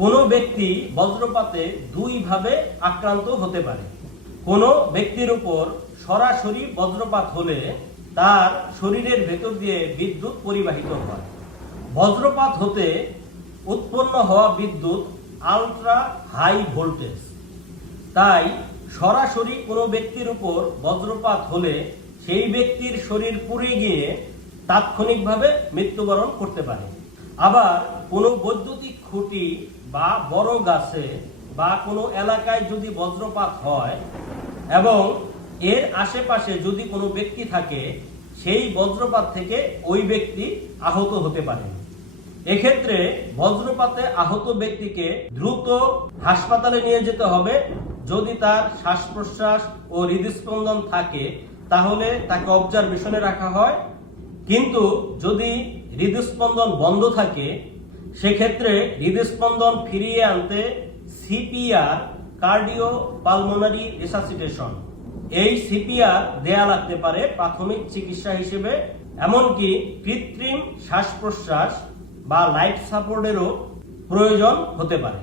কোনো ব্যক্তি বজ্রপাতে দুইভাবে আক্রান্ত হতে পারে। কোনো ব্যক্তির উপর সরাসরি বজ্রপাত হলে তার শরীরের ভেতর দিয়ে বিদ্যুৎ পরিবাহিত হয়। বজ্রপাত হতে উৎপন্ন হওয়া বিদ্যুৎ আলট্রা হাই ভোল্টেজ। তাই সরাসরি কোনো ব্যক্তির উপর বজ্রপাত হলে সেই ব্যক্তির শরীর পুড়ে গিয়ে তাৎক্ষণিকভাবে মৃত্যুবরণ করতে পারে। আবার কোনো বৈদ্যুতিক খুঁটি বা বড় গাছে বা কোনো এলাকায় যদি বজ্রপাত হয় এবং এর আশেপাশে যদি কোনো ব্যক্তি থাকে, সেই বজ্রপাত থেকে ওই ব্যক্তি আহত হতে পারে। এক্ষেত্রে বজ্রপাতে আহত ব্যক্তিকে দ্রুত হাসপাতালে নিয়ে যেতে হবে। যদি তার শ্বাস প্রশ্বাস ও হৃদস্পন্দন থাকে, তাহলে তাকে অবজারভেশনে রাখা হয়। কিন্তু যদি হৃদস্পন্দন বন্ধ থাকে সেক্ষেত্রে হৃদস্পন্দন ফিরিয়ে আনতে সিপিআর কার্ডিও পালমোনারি রিসাসিটেশন। এই সিপিআর দেয়া লাগতে পারে প্রাথমিক চিকিৎসা হিসেবে, এমনকি কৃত্রিম শ্বাস প্রশ্বাস বা লাইফ সাপোর্টেরও প্রয়োজন হতে পারে।